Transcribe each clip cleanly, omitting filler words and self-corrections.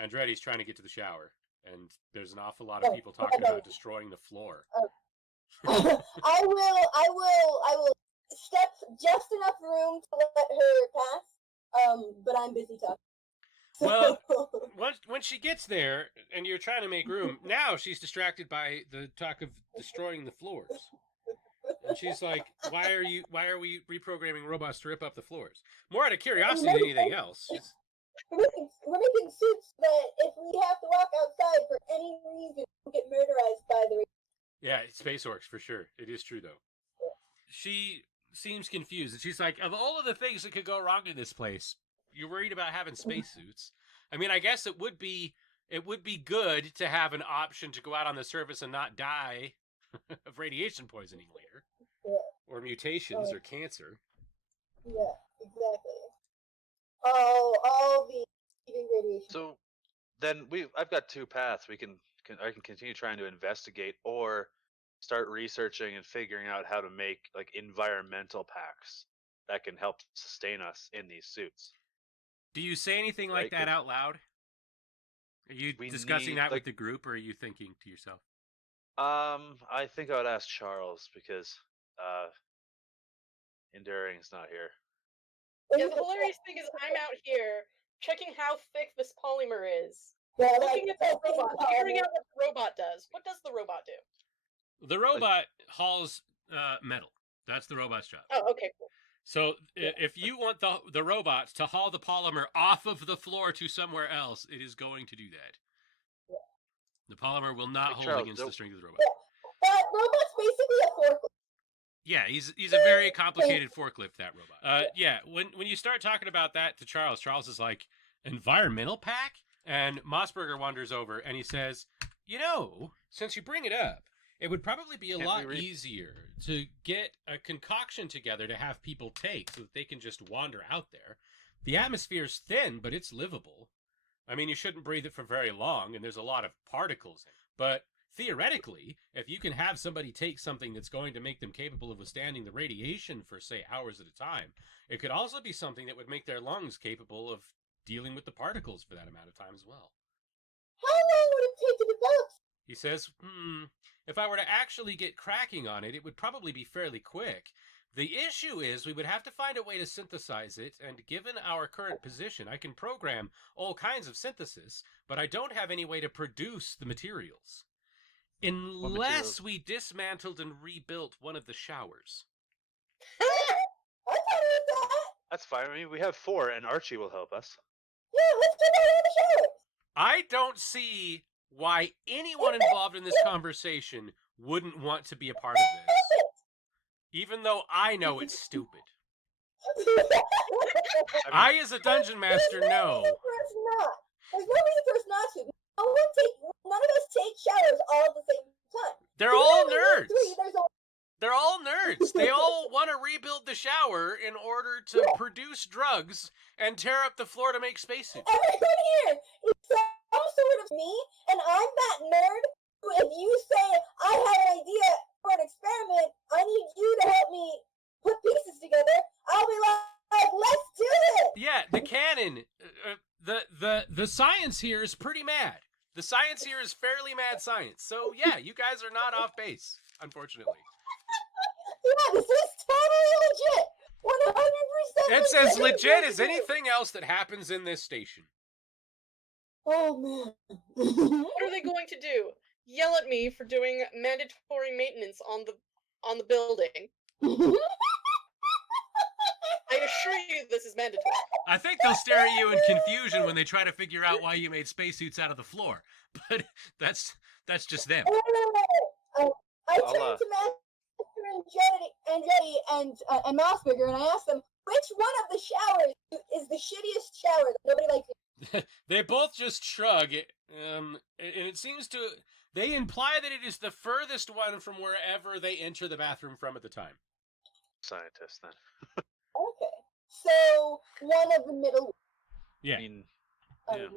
Andretti's trying to get to the shower, and there's an awful lot of people talking about destroying the floor. I will step just enough room to let her pass. But I'm busy talking. Well, when she gets there and you're trying to make room, now she's distracted by the talk of destroying the floors. And she's like, why are we reprogramming robots to rip up the floors? More out of curiosity than anything else. We're making suits that if we have to walk outside for any reason, we'll get murderized by the... Yeah, space orcs for sure. It is true, though. Yeah. She seems confused, and she's like, of all of the things that could go wrong in this place, you're worried about having spacesuits. I mean, I guess it would be good to have an option to go out on the surface and not die of radiation poisoning later. Yeah. Or mutations or cancer. Yeah, exactly. All the radiation. So then I've got two paths. I can continue trying to investigate or start researching and figuring out how to make like environmental packs that can help sustain us in these suits. Do you say anything like that out loud? Are you discussing that with the group, or are you thinking to yourself? I think I would ask Charles because Enduring's not here. Yeah, the hilarious thing is I'm out here checking how thick this polymer is. Yeah, looking at the robot, figuring out what the robot does. What does the robot do? The robot hauls metal. That's the robot's job. Oh, okay, cool. So if you want the robot to haul the polymer off of the floor to somewhere else, it is going to do that. Yeah. The polymer will not hold against the strength of the robot. Yeah. That robot's basically a forklift. Yeah, he's a very complicated forklift, that robot. Yeah, when you start talking about that to Charles is like, environmental pack? And Mossberger wanders over and he says, since you bring it up, it would probably be a lot easier to get a concoction together to have people take so that they can just wander out there. The atmosphere's thin, but it's livable. I mean, you shouldn't breathe it for very long, and there's a lot of particles in it. But theoretically, if you can have somebody take something that's going to make them capable of withstanding the radiation for, say, hours at a time, it could also be something that would make their lungs capable of dealing with the particles for that amount of time as well. How long would it take to develop? He says, if I were to actually get cracking on it, it would probably be fairly quick. The issue is we would have to find a way to synthesize it, and given our current position, I can program all kinds of synthesis, but I don't have any way to produce the materials. Unless we dismantled and rebuilt one of the showers. That's fine. I mean, we have 4, and Archie will help us. Yeah, let's get out of the showers. I don't see why anyone involved in this conversation wouldn't want to be a part of this. Even though I know it's stupid. I, as a dungeon master, know. There's no reason for us not to. None of us take showers all at the same time. They're all nerds. They're all nerds. They all want to rebuild the shower in order to produce drugs and tear up the floor to make spacesuits. Everyone here is some sort of me, and I'm that nerd who, if you say, I have an idea for an experiment, I need you to help me put pieces together, I'll be like, let's do it! Yeah, the canon, the science here is pretty mad. The science here is fairly mad science. So, yeah, you guys are not off base, unfortunately. Yeah, this is totally legit. 100% It's as legit as anything else that happens in this station. Oh, man. What are they going to do? Yell at me for doing mandatory maintenance on the building. I assure you this is mandatory. I think they'll stare at you in confusion when they try to figure out why you made spacesuits out of the floor. But that's just them. I turned to Master Andretti and Mossberger, and I asked them, which one of the showers is the shittiest shower that nobody likes? They both just shrug, and it seems to... They imply that it is the furthest one from wherever they enter the bathroom from at the time. Scientist, then. Okay. So, one of the middle... Yeah. I mean, where is...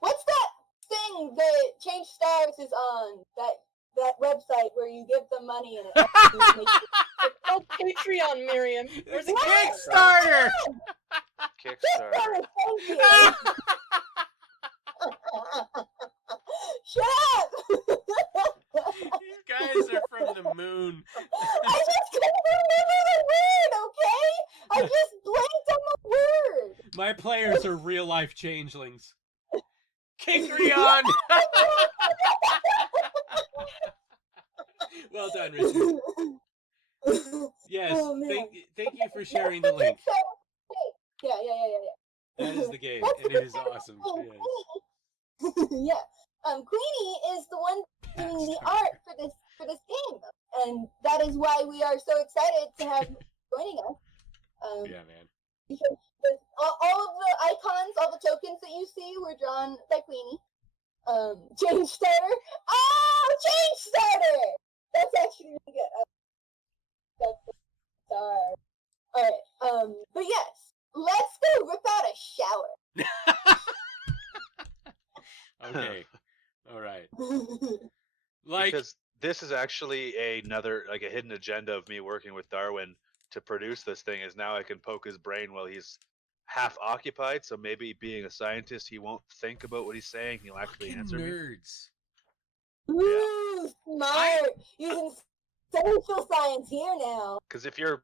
What's that thing that Change Stars is on? That website where you give them money and it... It's called Patreon, Miriam. It's a Kickstarter! Kickstarter. Thank you. My players are real life changelings. King Rion! Well done, Richard. Yes, Oh, man. thank you for sharing the link. Yeah. That is the game, That's and the it is awesome. thing, Yes. Queenie. Yeah. Queenie is the one doing the Bastard. art for this game, and that is why we are so excited to have you joining us. Yeah, man. Because all of the icons, all the tokens that you see were drawn by Queenie. Change starter. Oh, change starter. That's actually really good. That's the star. All right. But yes, let's go rip out a shower. Okay. All right. Like, Because this is actually another like a hidden agenda of me working with Darwin to produce this thing. Is now I can poke his brain while he's half occupied. So maybe being a scientist, he won't think about what he's saying. He'll actually fucking answer me. nerds. Ooh, smart. Using social science here now. Because if you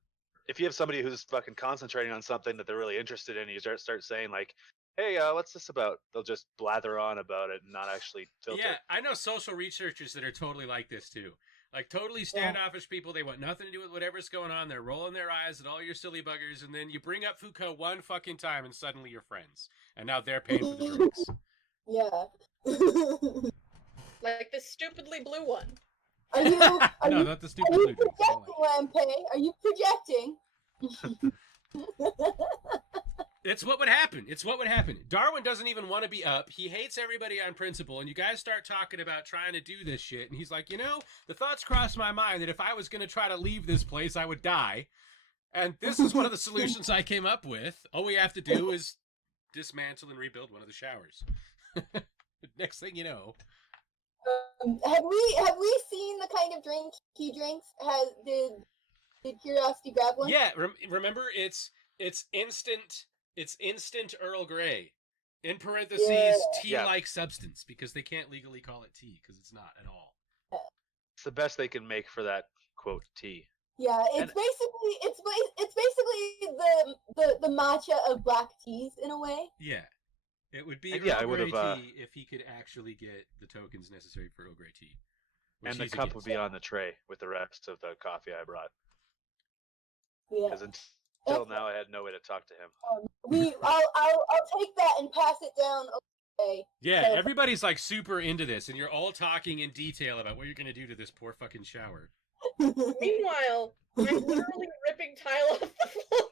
have somebody who's fucking concentrating on something that they're really interested in, you start saying like, "Hey, what's this about?" They'll just blather on about it and not actually filter. Yeah, I know social researchers that are totally like this too. Like totally standoffish people. They want nothing to do with whatever's going on. They're rolling their eyes at all your silly buggers, and then you bring up Foucault one fucking time, and suddenly you're friends. And now they're paying for the drinks. Yeah. Like the stupidly blue one. Are you No, not the stupid are you blue drinks. I like projecting, Lampe? Are you projecting? It's what would happen. It's what would happen. Darwin doesn't even want to be up. He hates everybody on principle. And you guys start talking about trying to do this shit. And he's like, the thoughts crossed my mind that if I was going to try to leave this place, I would die. And this is one of the solutions I came up with. All we have to do is dismantle and rebuild one of the showers. Next thing you know. Have we seen the kind of drink he drinks? Did Curiosity grab one? Yeah, remember it's instant. It's instant Earl Grey. In parentheses, tea-like substance, because they can't legally call it tea, because it's not at all. It's the best they can make for that quote tea. Yeah, it's basically the matcha of black teas in a way. Yeah. It would be And yeah, I Earl would've, Grey tea if he could actually get the tokens necessary for Earl Grey tea. which And the he's cup against. would be on the tray with the rest of the coffee I brought. Yeah. Because until now, I had no way to talk to him. I'll take that and pass it down. Okay. Yeah, everybody's like super into this, and you're all talking in detail about what you're gonna do to this poor fucking shower. Meanwhile, I'm literally ripping tile off the floor.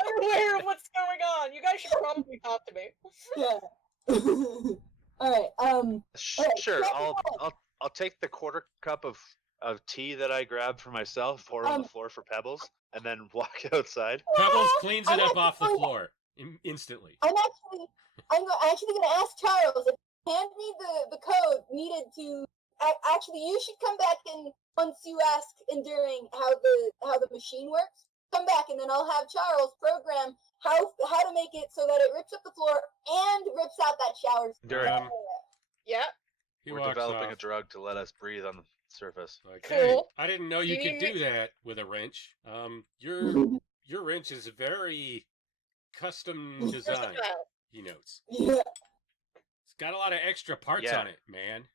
I'm aware of what's going on. You guys should probably talk to me. Yeah. All right. Sure, I'll take the quarter cup of tea that I grabbed for myself, pour it on the floor for Pebbles, and then walk outside. Pebbles cleans it up off the floor instantly. I'm actually going to ask Charles if he hand me the code needed to. Actually, you should come back and once you ask Enduring how the machine works, come back and then I'll have Charles program how to make it so that it rips up the floor and rips out that shower. Enduring, Yeah. we're developing a drug to let us breathe on the surface. Like, Cool. hey, I didn't know you You could need do that with a wrench. Your wrench is very custom design. Versatile. He notes. Yeah. It's got a lot of extra parts Yeah. on it, man.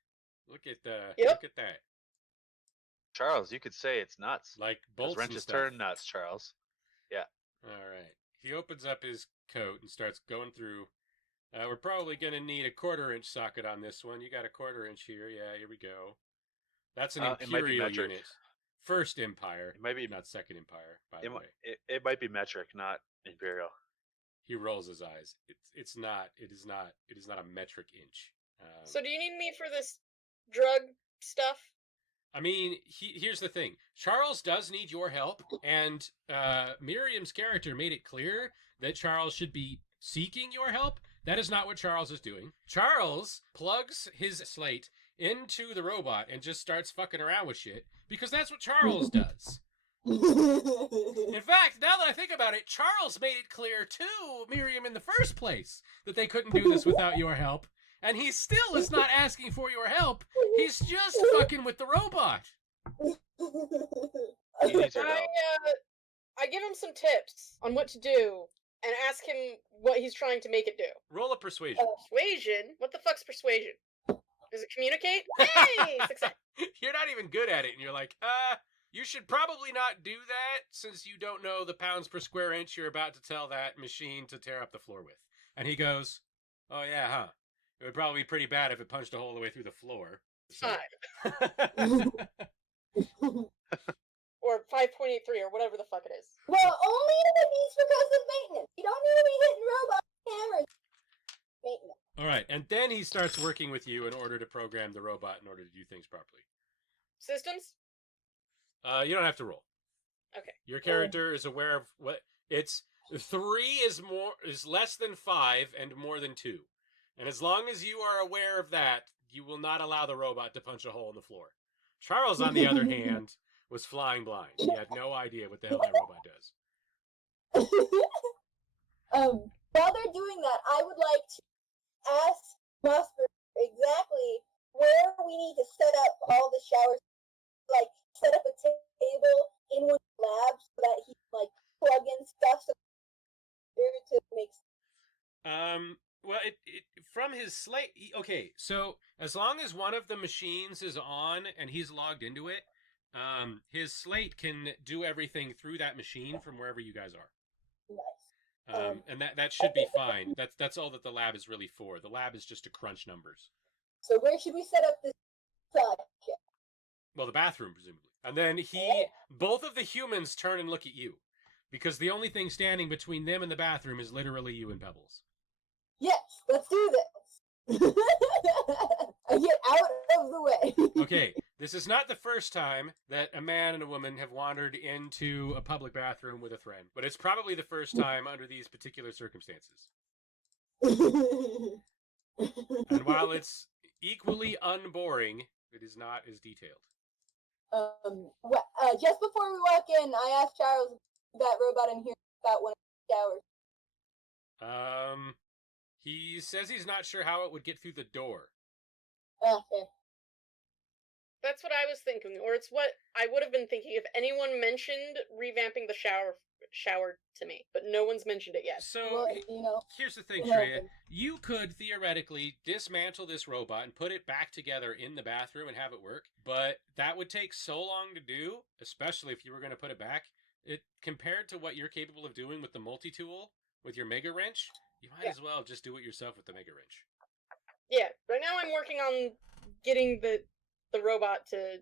Look at Yep. look at that. Charles, you could say it's nuts. Like Those bolts and wrenches stuff. turn nuts, Charles. All right. He opens up his coat and starts going through. We're probably going to need a 1/4-inch socket on this one. You got a 1/4-inch here. Yeah, here we go. That's an It might be Imperial metric. unit. First Empire. It might be Not Second Empire, by the way. it might be metric, not imperial. He rolls his eyes. It is not a metric inch. So do you need me for this drug stuff? I mean, here's the thing. Charles does need your help, and Miriam's character made it clear that Charles should be seeking your help. That is not what Charles is doing. Charles plugs his slate into the robot and just starts fucking around with shit, because that's what Charles does. In fact, now that I think about it, Charles made it clear to Miriam in the first place that they couldn't do this without your help. And he still is not asking for your help. He's just fucking with the robot. He needs your help. I give him some tips on what to do and ask him what he's trying to make it do. Roll a persuasion. Persuasion? What the fuck's persuasion? Does it communicate? Yay! Success. You're not even good at it, and you're like, you should probably not do that since you don't know the pounds per square inch you're about to tell that machine to tear up the floor with. And he goes, oh yeah, huh? It would probably be pretty bad if it punched a hole all the way through the floor. So. 5. Or 5.83 or whatever the fuck it is. Well, only if it needs progressive maintenance. You don't need to be hitting robots with hammers. Maintenance. All right, and then he starts working with you in order to program the robot in order to do things properly. Systems? You don't have to roll. Okay. Your character is aware of what it's 3 is less than 5 and more than 2. And as long as you are aware of that, you will not allow the robot to punch a hole in the floor. Charles, on the other hand, was flying blind. He had no idea what the hell that robot does. While they're doing that, I would like to ask Musper exactly where we need to set up all the showers. Like, set up a table in one of the labs so that he can, like, plug in stuff so to make. Well, it from his slate. Okay, so as long as one of the machines is on and he's logged into it, his slate can do everything through that machine from wherever you guys are. Nice. And that should be fine. That's all that the lab is really for. The lab is just to crunch numbers. So where should we set up this project? Well, the bathroom, presumably. And then both of the humans turn and look at you. Because the only thing standing between them and the bathroom is literally you and Pebbles. Yes, let's do this. I get out of the way. Okay, this is not the first time that a man and a woman have wandered into a public bathroom with a friend, but it's probably the first time under these particular circumstances. And while it's equally unboring, it is not as detailed. Just before we walk in, I asked Charles that robot in here about one of the showers. He says he's not sure how it would get through the door. Okay. That's what I was thinking, or it's what I would have been thinking if anyone mentioned revamping the shower to me, but no one's mentioned it yet. So, well, here's the thing, Shreya. You could theoretically dismantle this robot and put it back together in the bathroom and have it work, but that would take so long to do, especially if you were going to put it back. Compared to what you're capable of doing with the multi-tool, with your Mega Wrench, you might as well just do it yourself with the Mega Wrench. Yeah, right now I'm working on getting the robot to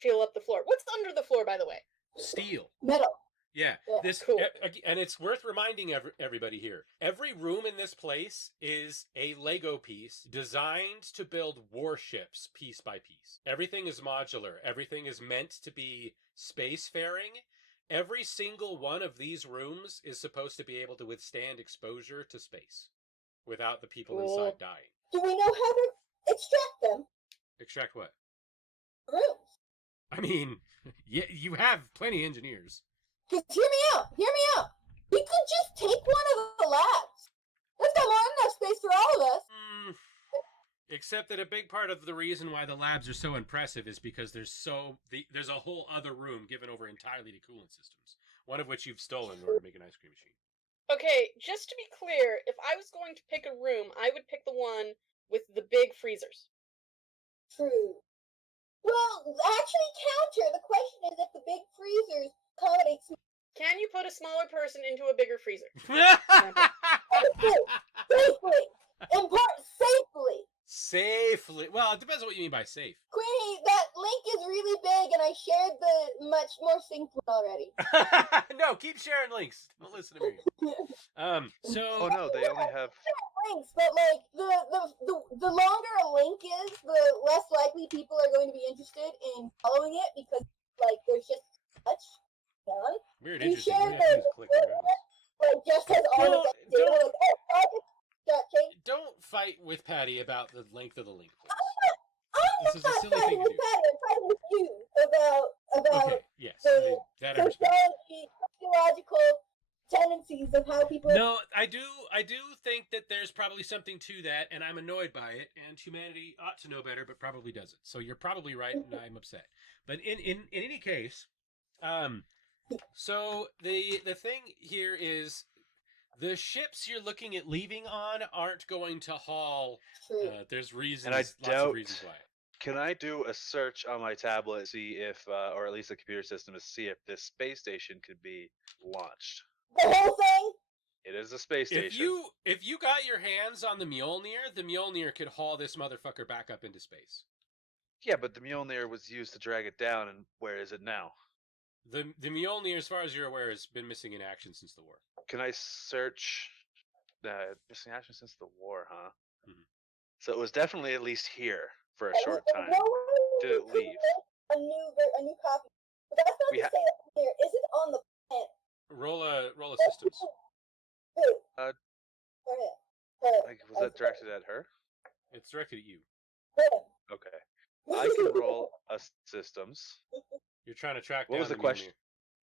feel up the floor. What's under the floor, by the way? Steel. Metal. Yeah, this cool. And it's worth reminding everybody here. Every room in this place is a Lego piece designed to build warships piece by piece. Everything is modular. Everything is meant to be spacefaring. Every single one of these rooms is supposed to be able to withstand exposure to space without the people inside dying. Do we know how to extract them? Extract what? Rooms. I mean, you have plenty of engineers. Hear me out. We could just take one of the labs. There's not enough space for all of us. Except that a big part of the reason why the labs are so impressive is because there's a whole other room given over entirely to coolant systems, one of which you've stolen in order to make an ice cream machine. Okay, just to be clear, if I was going to pick a room, I would pick the one with the big freezers. True. Well, actually, counter. The question is if the big freezers accommodate. Can you put a smaller person into a bigger freezer? Safely. Well, it depends on what you mean by safe. Queenie, that link is really big, and I shared the much more synced one already. No, keep sharing links. Don't listen to me. Oh no, they only have links, but like the longer a link is, the less likely people are going to be interested in following it because like there's just much done. Weird, interesting. Like just as all of that data, don't fight with Patty about the length of the link, please. I'm not fighting with Patty. I'm fighting with you about okay, yes, the sociological tendencies of how people. No, I do think that there's probably something to that, and I'm annoyed by it. And humanity ought to know better, but probably doesn't. So you're probably right, and I'm upset. But in any case, so the thing here is The ships you're looking at leaving on aren't going to haul. True. There's reasons, And I lots doubt. of reasons why. Can I do a search on my tablet, see if, or at least the computer system, to see if this space station could be launched? The whole thing? It is a space station. If you got your hands on the Mjolnir could haul this motherfucker back up into space. Yeah, but the Mjolnir was used to drag it down, and where is it now? The Mjolnir, as far as you're aware, has been missing in action since the war. Can I search missing action since the war, huh? Mhm. So it was definitely at least here for a short There's time. no way Did you it could leave? make a new copy. But that's not We to ha- say that here. Is it on the planet? Roll a systems. Who? Uh, For him. Her. Like, was that directed at her? It's directed at you. Him. Okay. I can roll a systems. You're trying to track What down was the Mjolnir. question?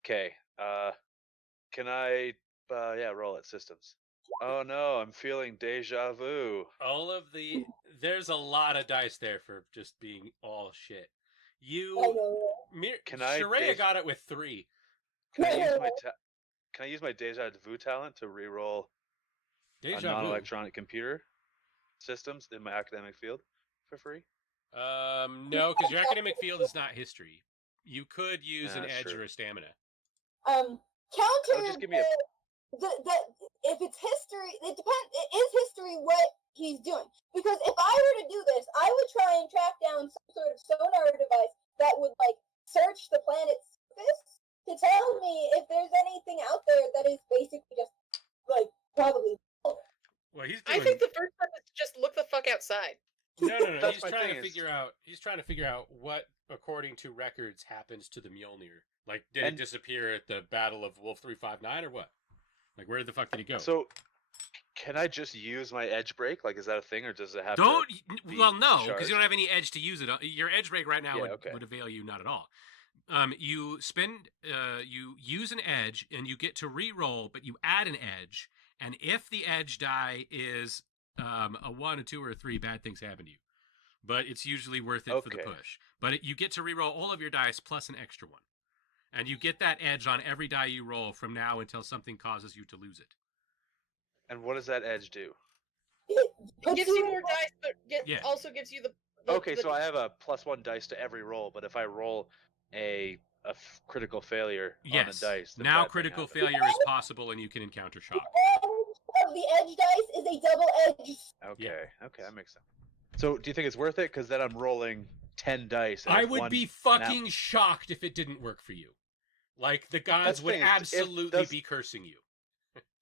Okay. Can I? Roll it systems. Oh no, I'm feeling deja vu. There's a lot of dice there for just being all shit. I know. Shareya got it with 3. Can I use my deja vu talent to reroll a Deja vu. non-electronic computer systems in my academic field for free? No, because your academic field is not history. You could use an edge Sure. or a stamina. Counter. Just give me a. If it's history, it depends. It is history what he's doing. Because if I were to do this, I would try and track down some sort of sonar device that would like search the planet's surface to tell me if there's anything out there that is basically just like probably. Well, I think the first step is to just look the fuck outside. No. That's He's my trying thing to is- figure out. He's trying to figure out what, according to records, happens to the Mjolnir. Like, did it disappear at the Battle of Wolf 359 or what? Like, where the fuck did he go? So, can I just use my edge break? Like, is that a thing, or does it have no, be because charged? you don't have any edge to use it on. Your edge break right now Yeah, would avail you not at all. You use an edge and you get to re-roll, but you add an edge, and if the edge die is a 1, a 2, or a 3, bad things happen to you. But it's usually worth it for the push. But you get to re-roll all of your dice plus an extra one, and you get that edge on every die you roll from now until something causes you to lose it. And what does that edge do? It gives you more dice, but also gives you the Okay, so I have a +1 dice to every roll, but if I roll a critical failure on the dice, then now bad thing critical happens. failure is possible, and you can encounter shock. The edge dice is a double edge. Okay, that makes sense. So, do you think it's worth it? Because then I'm rolling 10 dice. And I would be fucking shocked if it didn't work for you. Like, the gods would absolutely be cursing you.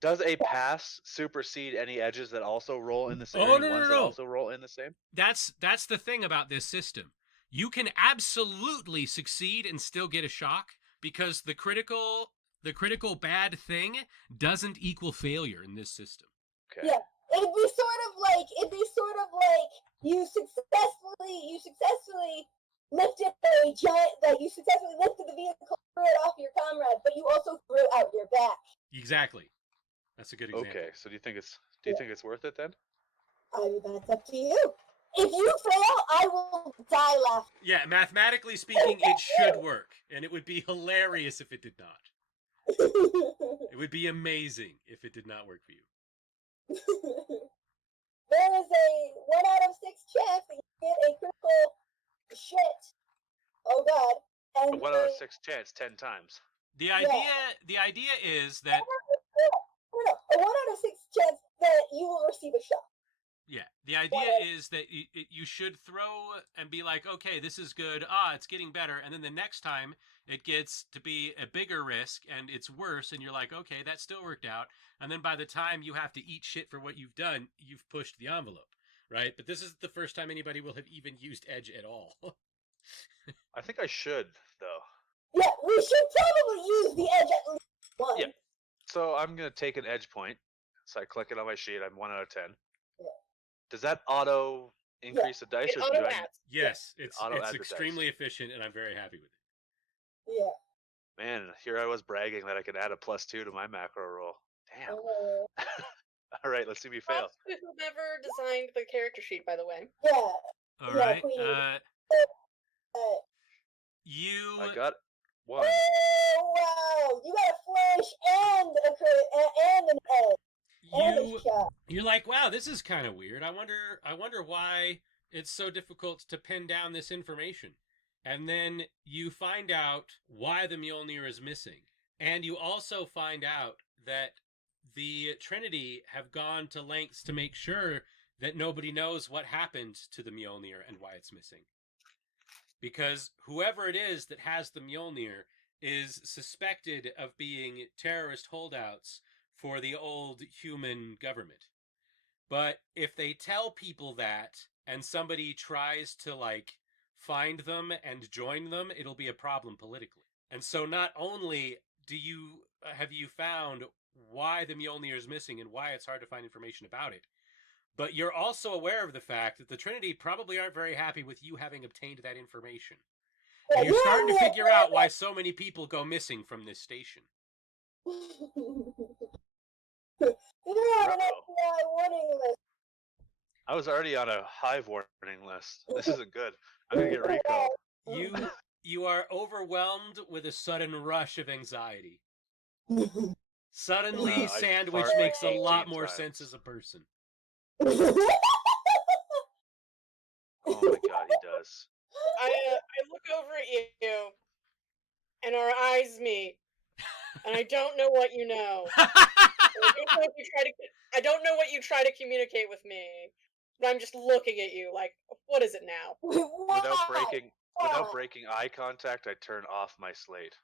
Does a pass supersede any edges that also roll in the same? Oh, no. That also roll in the same? That's the thing about this system. You can absolutely succeed and still get a shock because the critical bad thing doesn't equal failure in this system. Okay. Yeah, it'd be sort of like you successfully lifted a giant, like you successfully lifted the vehicle, threw it off your comrade, but you also threw out your back. Exactly. That's a good example. Okay, so do you think it's worth it then? That's up to you. If you fail, I will die laughing. Yeah, mathematically speaking, it should work, and it would be hilarious if it did not. It would be amazing if it did not work for you. There is a 1 out of 6 chance that you get a critical shit. Oh God! And A 1 out of 6 chance, 10 times. The idea is that a 1 out of 6 chance that you will receive a shock. Yeah, the idea is that you should throw and be like, okay, this is good. It's getting better. And then the next time it gets to be a bigger risk and it's worse. And you're like, okay, that still worked out. And then by the time you have to eat shit for what you've done, you've pushed the envelope, right? But this is the first time anybody will have even used edge at all. I think I should, though. Yeah, we should probably use the edge at least once. Yeah. So I'm going to take an edge point. So I click it on my sheet. I'm 1 out of 10. Yeah. Does that auto increase the dice? It Or auto do I... adds. Yes, it's Auto-add the extremely efficient, and I'm very happy with it. Yeah. Man, here I was bragging that I could add a +2 to my macro roll. Damn. All right, let's see me fail. Props to whoever designed the character sheet, by the way. Yeah. All Yeah, right. Queen. I got 1. Oh wow! You got a flourish and an edge. you're like, wow, this is kind of weird. I wonder why it's so difficult to pin down this information. And then you find out why the Mjolnir is missing. And you also find out that the Trinity have gone to lengths to make sure that nobody knows what happened to the Mjolnir and why it's missing. Because whoever it is that has the Mjolnir is suspected of being terrorist holdouts for the old human government. But if they tell people that and somebody tries to like find them and join them, it'll be a problem politically. And so not only have you found why the Mjolnir is missing and why it's hard to find information about it, but you're also aware of the fact that the Trinity probably aren't very happy with you having obtained that information. And you're starting to figure out why so many people go missing from this station. I was already on a hive warning list. This isn't good. I'm gonna get recalled. You are overwhelmed with a sudden rush of anxiety. Suddenly, Sandwich makes a lot more sense as a person. Oh my god, he does. I look over at you, and our eyes meet, and I don't know what you know. I don't know what you try to communicate with me, but I'm just looking at you like, what is it now? Without breaking eye contact, I turn off my slate.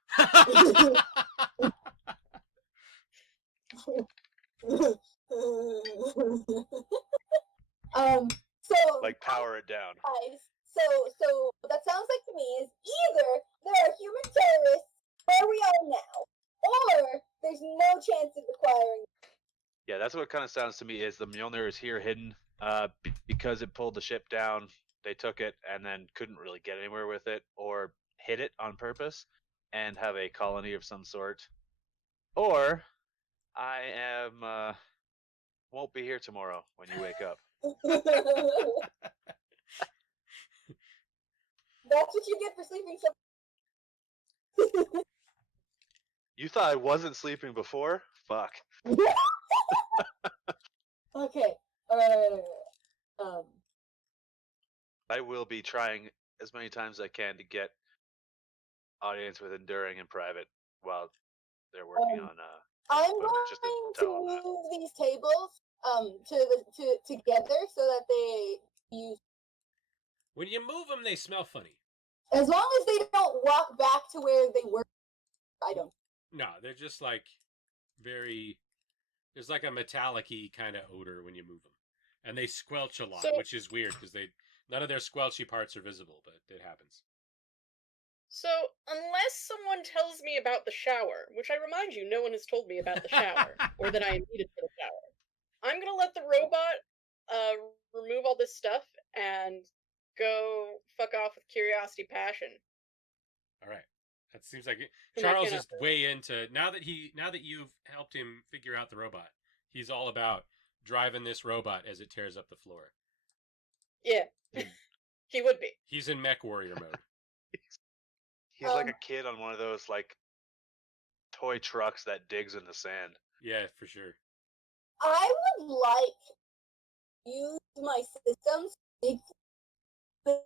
So like power it down. So that sounds like to me is either there are human terrorists where we are now, or there's no chance of acquiring. Yeah, that's what it kind of sounds to me is the Mjolnir is here hidden because it pulled the ship down. They took it and then couldn't really get anywhere with it or hid it on purpose and have a colony of some sort. Or I am won't be here tomorrow when you wake up. That's what you get for sleeping so. You thought I wasn't sleeping before? Fuck. Okay. I will be trying as many times as I can to get audience with Enduring in private while they're working on. I'm going to move these tables together so that they use. When you move them, they smell funny. As long as they don't walk back to where they were, I don't. No, they're just like very. There's like a metallic-y kind of odor when you move them, and they squelch a lot, which is weird because none of their squelchy parts are visible, but it happens. So, unless someone tells me about the shower, which I remind you, no one has told me about the shower, or that I needed for the shower, I'm gonna let the robot remove all this stuff and go fuck off with curiosity passion. All right. That seems like it. Charles is way into now that you've helped him figure out the robot. He's all about driving this robot as it tears up the floor. Yeah. He would be. He's in mech warrior mode. He's like a kid on one of those like toy trucks that digs in the sand. Yeah, for sure. I would like to use my systems, dig the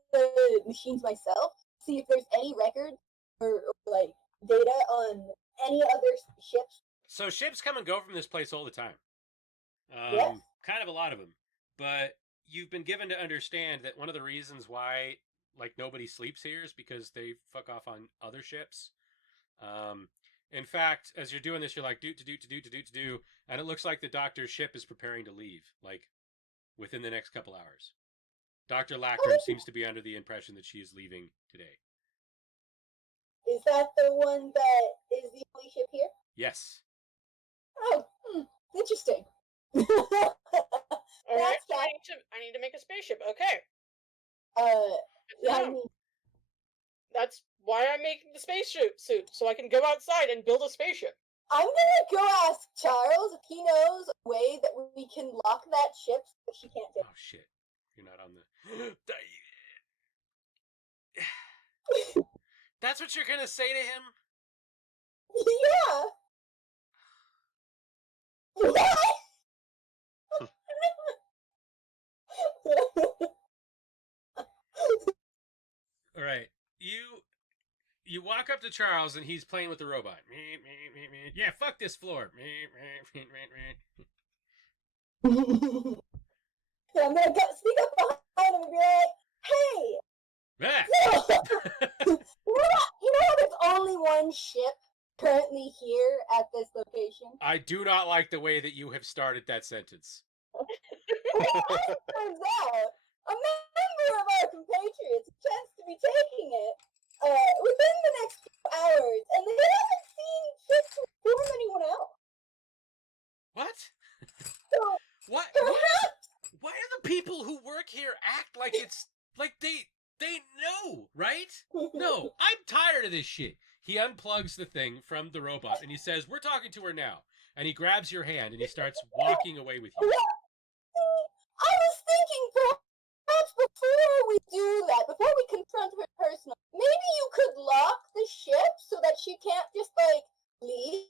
machines myself, see if there's any record or like data on any other ships. So ships come and go from this place all the time. Yes. Kind of a lot of them. But you've been given to understand that one of the reasons why like nobody sleeps here is because they fuck off on other ships. In fact, as you're doing this, you're like do, and it looks like the doctor's ship is preparing to leave, like within the next couple hours. Dr. Lackram seems to be under the impression that she is leaving today. Is that the one that is the only ship here? Yes. Oh, interesting. All right, so I need to make a spaceship. Okay. Yeah, I mean, that's why I'm making the spacesuit so I can go outside and build a spaceship. I'm gonna go ask Charles if he knows a way that we can lock that ship so she can't take. Oh shit! You're not on the. That's what you're gonna say to him? Yeah. What? You walk up to Charles and he's playing with the robot. Yeah, fuck this floor. So I'm gonna sneak up behind him and be like, "Hey, Ah! you know how there's only one ship currently here at this location? I do not like the way that you have started that sentence. Well, as it turns out, a member of our compatriots intends to be taking it within the next few hours, and they haven't seen fit to inform anyone else. What? So What? perhaps Why do the people who work here act like it's like they know, right? No, I'm tired of this shit. He unplugs the thing from the robot and he says, "We're talking to her now." And he grabs your hand and he starts walking away with you. I was thinking perhaps before we do that, before we confront her personally, maybe you could lock the ship so that she can't just like leave,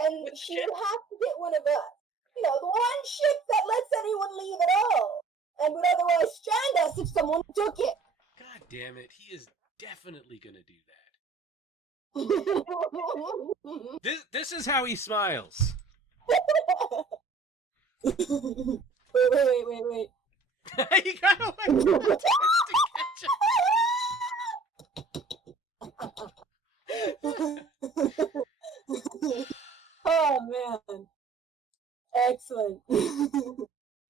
and Which she ship? would have to get one of us. You know, the one ship that lets anyone leave at all, and would otherwise strand us if someone took it. God damn it, he is definitely gonna do that. This is how he smiles. Wait. He got away from the Oh man. Excellent.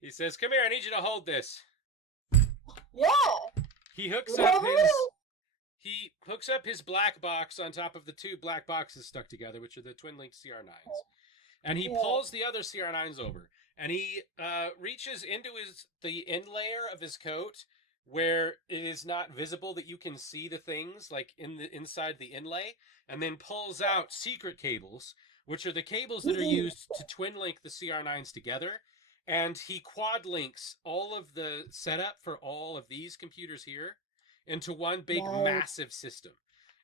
He says, "Come here, I need you to hold this." Yeah. He hooks up his black box on top of the two black boxes stuck together, which are the twin-linked CR9s. And he pulls the other CR9s over. And he reaches into the inlayer of his coat where it is not visible that you can see the things like inside the inlay, and then pulls out secret cables, which are the cables that are used to twin link the CR9s together. And he quad links all of the setup for all of these computers here into one big massive system.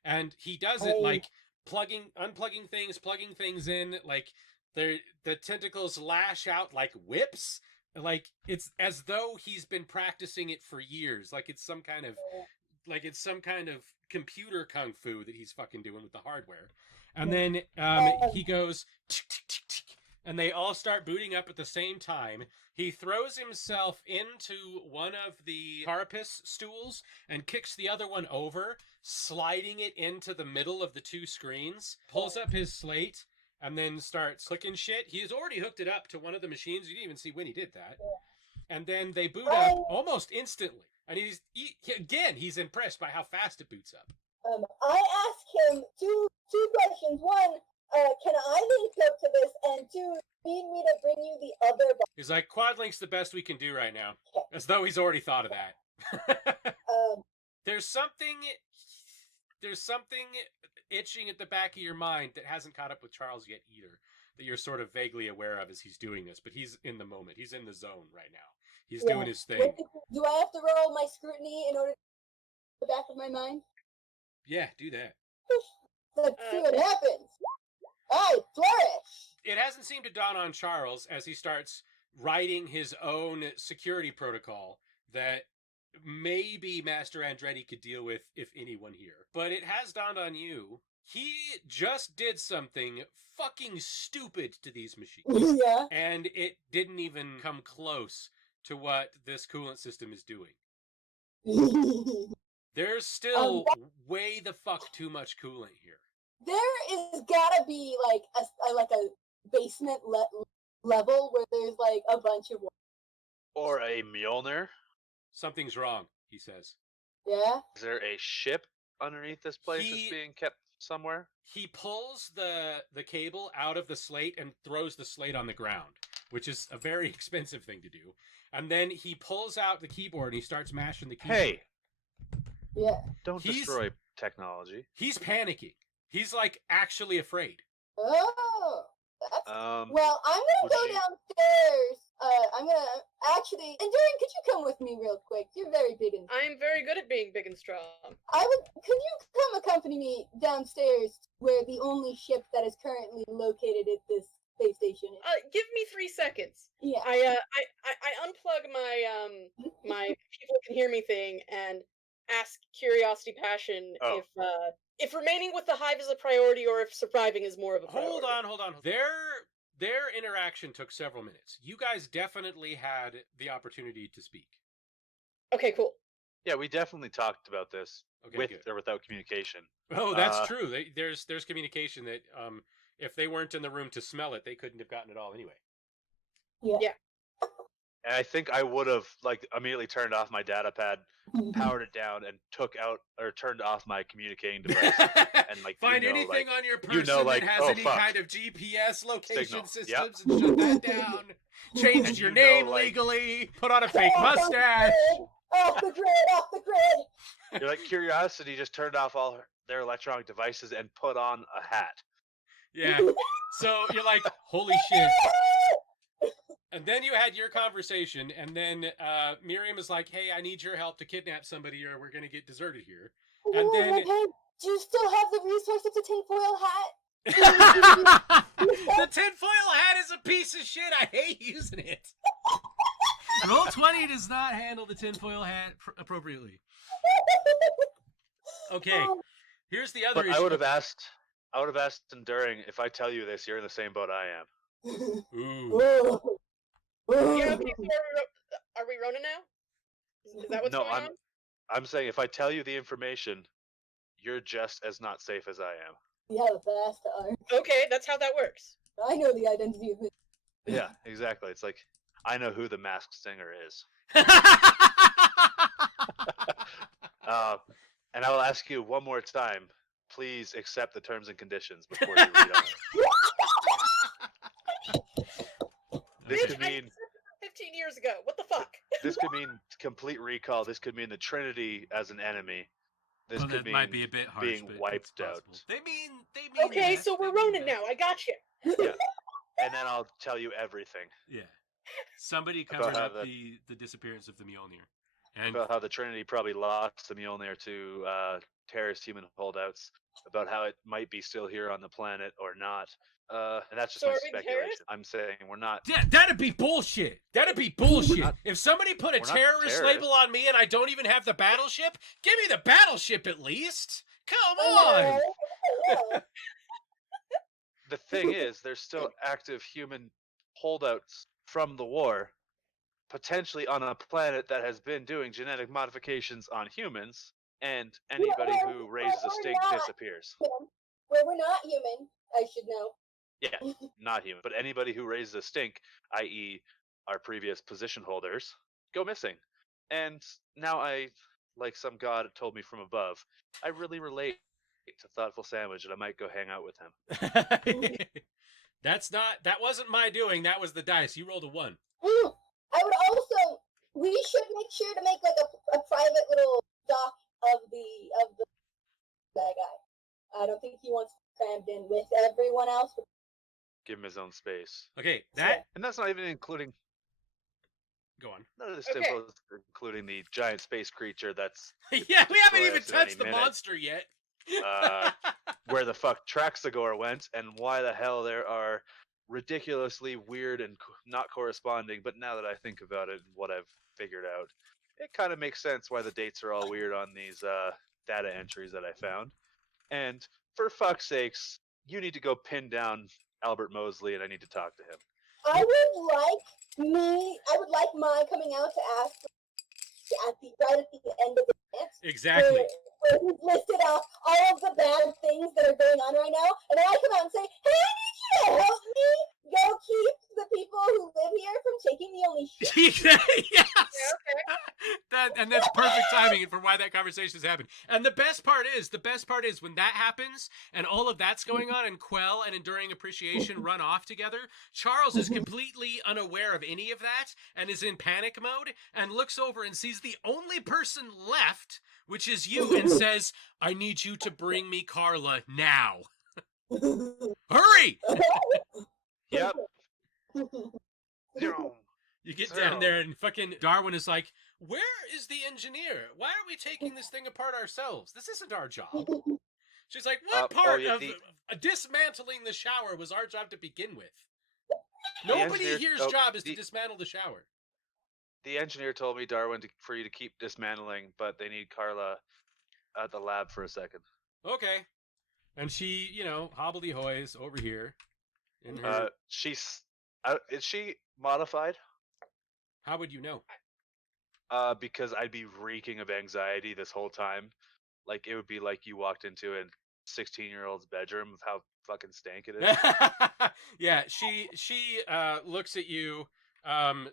And he does it like unplugging things, plugging things in, like the tentacles lash out like whips. Like it's as though he's been practicing it for years. Like it's some kind of computer kung fu that he's fucking doing with the hardware. And then he goes tick, tick, tick, tick, and they all start booting up at the same time. He throws himself into one of the carapace stools and kicks the other one over, sliding it into the middle of the two screens, pulls up his slate, and then starts clicking shit. He's already hooked it up to one of the machines. You didn't even see when he did that. And then they boot up almost instantly. And he's impressed by how fast it boots up. I ask him two questions. One, can I link up to this? And two, need me to bring you the other box? He's like, quad link's the best we can do right now. As though he's already thought of that. There's something itching at the back of your mind that hasn't caught up with Charles yet either, that you're sort of vaguely aware of as he's doing this, but he's in the moment. He's in the zone right now. He's doing his thing. Do I have to roll my scrutiny in order to the back of my mind? Yeah, do that. Let's see what happens. I flourish. It hasn't seemed to dawn on Charles as he starts writing his own security protocol that maybe Master Andretti could deal with if anyone here. But it has dawned on you. He just did something fucking stupid to these machines. Yeah. And it didn't even come close to what this coolant system is doing. There's still way the fuck too much coolant here. There is gotta be like a basement level where there's like a bunch of. Or a Mjolnir. Something's wrong, he says. Yeah. Is there a ship underneath this place that's being kept somewhere? He pulls the cable out of the slate and throws the slate on the ground, which is a very expensive thing to do. And then he pulls out the keyboard and he starts mashing the keyboard. Hey! Yeah. Don't destroy technology. He's panicking. He's like actually afraid. Oh. That's... well, I'm gonna go downstairs. I'm gonna actually. And Darren, could you come with me real quick? You're very big and. I'm very good at being big and strong. Could you come accompany me downstairs where the only ship that is currently located at this space station is? Give me 3 seconds. Yeah. I unplug my my people can hear me thing and ask Curiosity Passion if if remaining with the hive is a priority or if surviving is more of a priority. Hold on. Their interaction took several minutes. You guys definitely had the opportunity to speak. Okay, cool. Yeah, we definitely talked about this with good. or without communication. Oh, that's true. There's communication that if they weren't in the room to smell it, they couldn't have gotten it all anyway. Yeah. And I think I would have immediately turned off my data pad, powered it down, and turned off my communicating device. And find anything on your person that has any kind of GPS location systems and shut that down. Changed your name legally. Put on a fake mustache. Off the grid. You're like, Curiosity just turned off all their electronic devices and put on a hat. Yeah. So you're like, holy shit. And then you had your conversation, and then Miriam is like, hey, I need your help to kidnap somebody or we're going to get deserted here. And then... Hey, do you still have the resource of the tinfoil hat? The tinfoil hat is a piece of shit. I hate using it. Roll20 does not handle the tinfoil hat appropriately. Okay, here's the other issue. I would have asked Enduring, if I tell you this, you're in the same boat I am. Ooh. Yeah, okay, so are we Ronin now? Is that what's going on? I'm saying if I tell you the information, you're just as not safe as I am. Yeah, the bastard. Okay, that's how that works. I know the identity of it. Yeah, exactly. It's like, I know who the masked singer is. And I will ask you one more time, please accept the terms and conditions before you read on it. This could mean 15 years ago. What the fuck? This could mean complete recall. This could mean the Trinity as an enemy. This could mean might be a bit harsh, being wiped out. They mean okay, that. So we're Ronin now. I got you. Yeah. And then I'll tell you everything. Yeah. Somebody covered up the disappearance of the Mjolnir. And about how the Trinity probably lost the Mjolnir to terrorist human holdouts. About how it might be still here on the planet or not. And that's just my speculation. I'm saying we're not. That'd be bullshit. If somebody put a terrorist label on me and I don't even have the battleship, give me the battleship at least. Come on. The thing is, there's still active human holdouts from the war, potentially on a planet that has been doing genetic modifications on humans, and anybody who raises a stink disappears. Where we're not human, I should know. Yeah, not human. But anybody who raises a stink, i.e. our previous position holders, go missing. And now I, like some god told me from above, I really relate to Thoughtful Sandwich and I might go hang out with him. That wasn't my doing, that was the dice. You rolled a 1. I would also, we should make sure to make like a private little doc of the bad guy. I don't think he wants crammed in with everyone else. Give him his own space. Okay, and that's not even including. Go on. None of this info is including the giant space creature that's. Yeah, we haven't even touched the monster yet. Where the fuck Traxagor went, and why the hell there are ridiculously weird and not corresponding. But now that I think about it and what I've figured out, it kind of makes sense why the dates are all weird on these data entries that I found. And for fuck's sakes, you need to go pin down Albert Mosley, and I need to talk to him. I would like my coming out to ask right at the end of the dance. Exactly. Where he's listed out all of the bad things that are going on right now, and then I come out and say, hey, I need you to help me go keep the people who live here from taking the only shit. Yes. And that's perfect timing for why that conversation has happened. And the best part is when that happens and all of that's going on and Quell and Enduring Appreciation run off together, Charles is completely unaware of any of that and is in panic mode and looks over and sees the only person left, which is you, and says, I need you to bring me Carla now. Hurry! Yep. You get down there and fucking Darwin is like, where is the engineer? Why are we taking this thing apart ourselves? This isn't our job. She's like, what part of dismantling the shower was our job to begin with? Nobody here's job is to dismantle the shower. The engineer told me, Darwin, for you to keep dismantling, but they need Carla at the lab for a second. Okay. And she, hobbly-hoys over here. In her... Is she modified? How would you know? Because I'd be reeking of anxiety this whole time. Like, it would be like you walked into a 16-year-old's bedroom of how fucking stank it is. Yeah, she looks at you,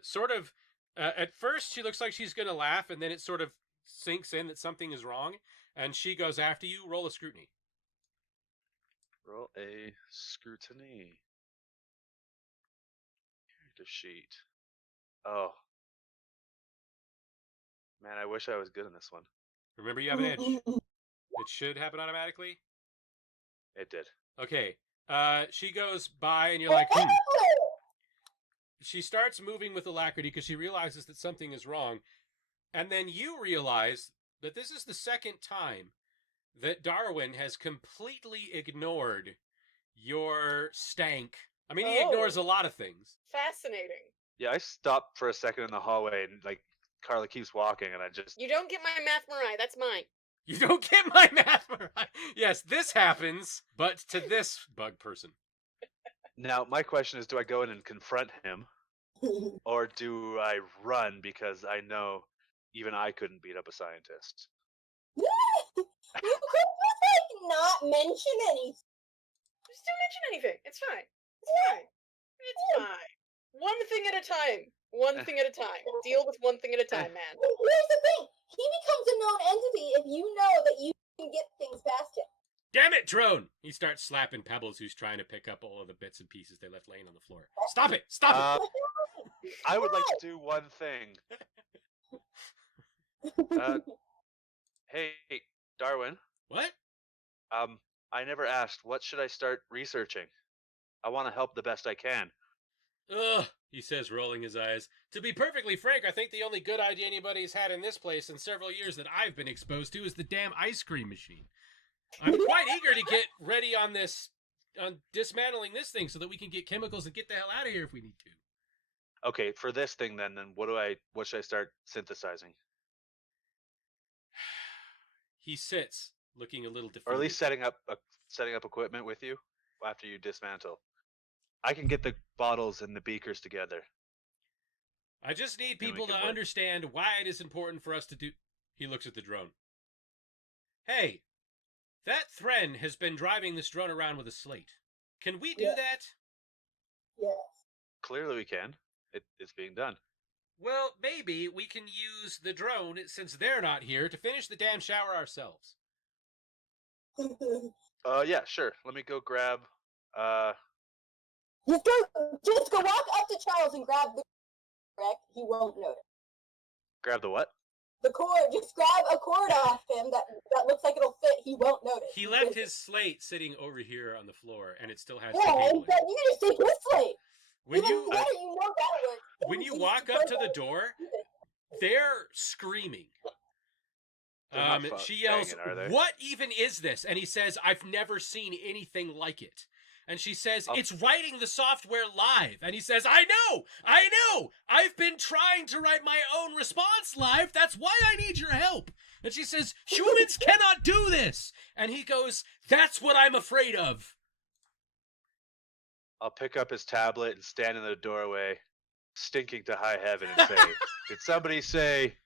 sort of, at first she looks like she's going to laugh, and then it sort of sinks in that something is wrong, and she goes after you. Roll a scrutiny. Roll a scrutiny. Character sheet. Oh. Man, I wish I was good in this one. Remember, you have an edge. It should happen automatically. It did. Okay. She goes by, and you're like, She starts moving with alacrity because she realizes that something is wrong. And then you realize that this is the second time that Darwin has completely ignored your stank. I mean, he ignores a lot of things. Fascinating. Yeah, I stopped for a second in the hallway, and like Carla keeps walking, and I just... You don't get my math Mariah, that's mine. You don't get my math right. Yes, this happens, but to this bug person. Now, my question is, do I go in and confront him, or do I run because I know even I couldn't beat up a scientist? You could just, like, not mention anything. Just don't mention anything. It's fine. It's fine. It's fine. One thing at a time. One thing at a time. Deal with one thing at a time, man. Here's the thing. He becomes a known entity if you know that you can get things past him. Damn it, Drone! He starts slapping Pebbles, who's trying to pick up all of the bits and pieces they left laying on the floor. Stop it! Stop it! I would like to do one thing. Hey, Darwin. What? I never asked, what should I start researching? I want to help the best I can. Ugh, he says, rolling his eyes. To be perfectly frank, I think the only good idea anybody's had in this place in several years that I've been exposed to is the damn ice cream machine. I'm quite eager to get ready on this, on dismantling this thing so that we can get chemicals and get the hell out of here if we need to. Okay, for this thing then what should I start synthesizing? He sits, looking a little defeated. Or at least setting up equipment with you after you dismantle. I can get the bottles and the beakers together. I just need people to understand why it is important for us to do... He looks at the drone. Hey, that Thren has been driving this drone around with a slate. Can we do that? Yes. Clearly we can. It's being done. Well, maybe we can use the drone, since they're not here, to finish the damn shower ourselves. Yeah, sure. Let me go grab... Just go walk up to Charles and grab the correct. He won't notice. Grab the what? The cord. Just grab a cord off him that looks like it'll fit. He won't notice. He left his slate sitting over here on the floor, and it still has the Yeah, cable in you can just take his slate. When Even you better, you know that works. when you walk up to the door, they're screaming. She yells, "What even is this?" And he says, "I've never seen anything like it." And she says, "It's writing the software live." And he says, I know! I've been trying to write my own response live. That's why I need your help." And she says, "Humans cannot do this." And he goes, "That's what I'm afraid of." I'll pick up his tablet and stand in the doorway, stinking to high heaven, and say, "Did somebody say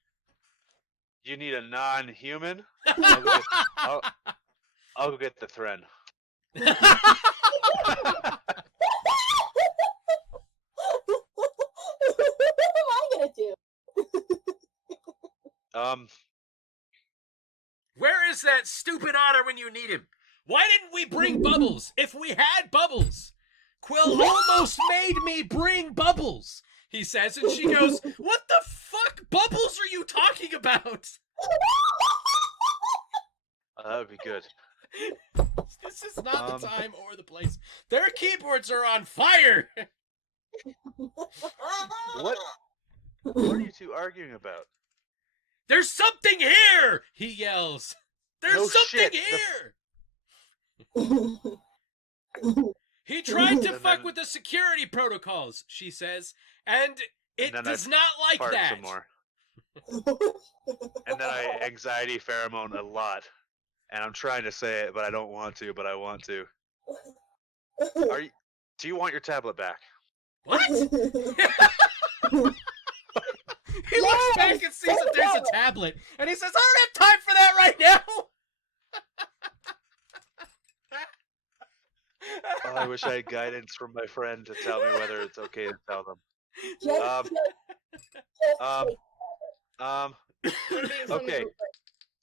you need a non-human?" I'll go get the Thren. What am I gonna do? Where is that stupid otter when you need him? Why didn't we bring Bubbles? If we had Bubbles, Quill almost made me bring Bubbles, he says, and she goes, "What the fuck Bubbles are you talking about?" That would be good. This is not the time or the place. Their keyboards are on fire. What are you two arguing about? There's something here, he yells. There's No something shit. here. He tried to fuck with the security protocols, she says, and it does not like Fart that. some more. And then I anxiety pheromone a lot. and I'm trying to say it, but I don't want to. But I want to. Do you want your tablet back? What? He looks back and sees that there's a tablet, and he says, "I don't have time for that right now." Oh, I wish I had guidance from my friend to tell me whether it's okay to tell them. Okay.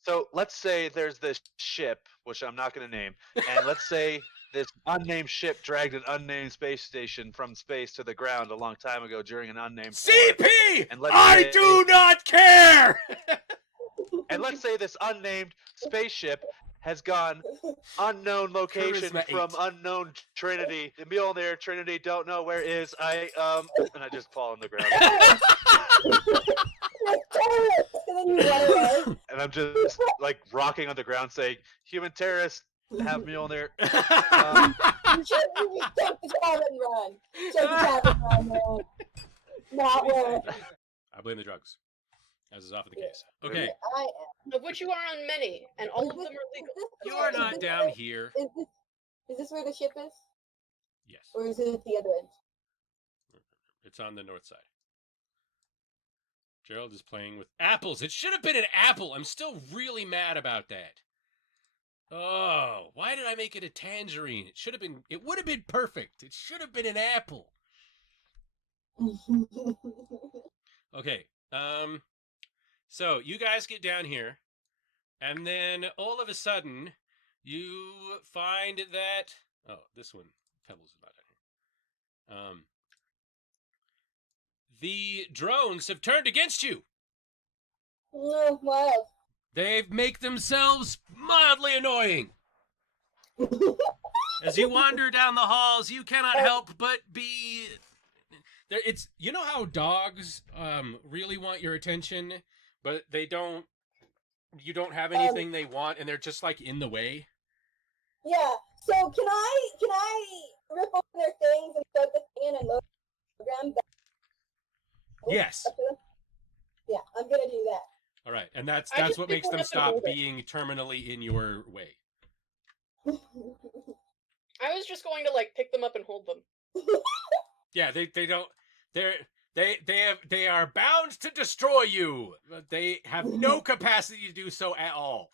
So let's say there's this ship, which I'm not going to name, and let's say this unnamed ship dragged an unnamed space station from space to the ground a long time ago during an unnamed war. CP! And I do not care! And let's say this unnamed spaceship has gone unknown location Charisma from 8. unknown Trinity. The Mjolnir Trinity don't know where is. And I just fall on the ground. And then you run away. And I'm just like rocking on the ground saying, "Human terrorists have Mjolnir." You should just take the tab and run. Take the tab and run, man. Not where I blame the drugs, as is often the case. Okay, I am. Of which you are on many, and all of them are legal. you are not down here. Is this where the ship is? Yes, Or is it at the other end? it's on the north side. Gerald is playing with apples. It should have been an apple. I'm still really mad about that. Oh, why did I make it a tangerine? It should have been. It would have been perfect. It should have been an apple. Okay. So you guys get down here, and then all of a sudden, you find that. Oh, this one. Pebbles is not down here. The drones have turned against you. No, wild. They make themselves mildly annoying. As you wander down the halls, you cannot help but be. It's you know how dogs really want your attention, but they don't. You don't have anything they want, and they're just like in the way. Yeah. So can I rip open their things and plug the thing in and load the program? Yes. Yeah, I'm gonna do that. All right, and that's just what think makes we'll them have to stop hold it. being terminally in your way. I was just going to like pick them up and hold them. Yeah, they don't. They are bound to destroy you. But they have no capacity to do so at all.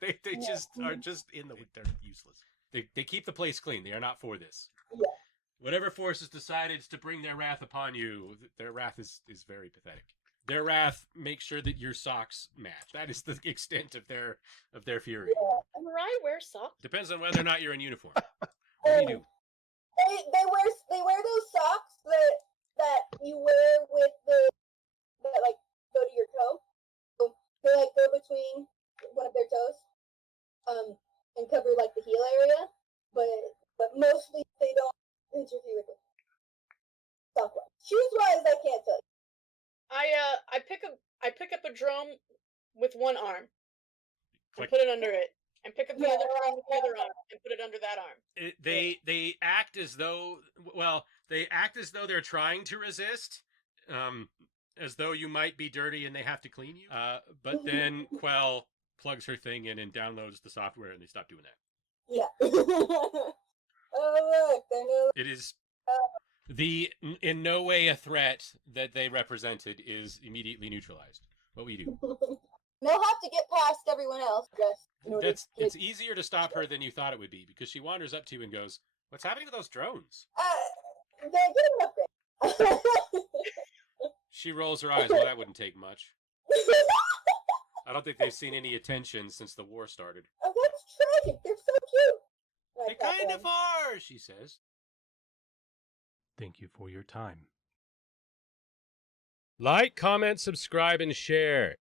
they just are just in the. They're useless. They keep the place clean. They are not for this. Yeah. Whatever forces decided to bring their wrath upon you, their wrath is very pathetic. Their wrath makes sure that your socks match. That is the extent of their fury. Mariah wears socks. Depends on whether or not you're in uniform. What do you do? They wear those socks that you wear with that like go to your toe. So they like go between one of their toes, and cover like the heel area, but mostly they don't interfere with it. Sock wise. Shoes wise, I can't tell you. I pick up a drone with one arm and Click. put it under it, and pick up Yeah, another drone with the other arm and put it under that arm. They act as though they're trying to resist, as though you might be dirty and they have to clean you. But then Quell plugs her thing in and downloads the software, and they stop doing that. Yeah. Oh look, they're no. It is in no way a threat that they represented is immediately neutralized. What will you do? They'll have to get past everyone else. Just in order to It's easier to stop her than you thought it would be, because she wanders up to you and goes, "What's happening to those drones?" they're getting upgrade. She rolls her eyes. Well, that wouldn't take much. I don't think they've seen any attention since the war started. Oh, that's tragic. They're so cute. They Like that kind one. of are, she says. Thank you for your time. Like, comment, subscribe, and share.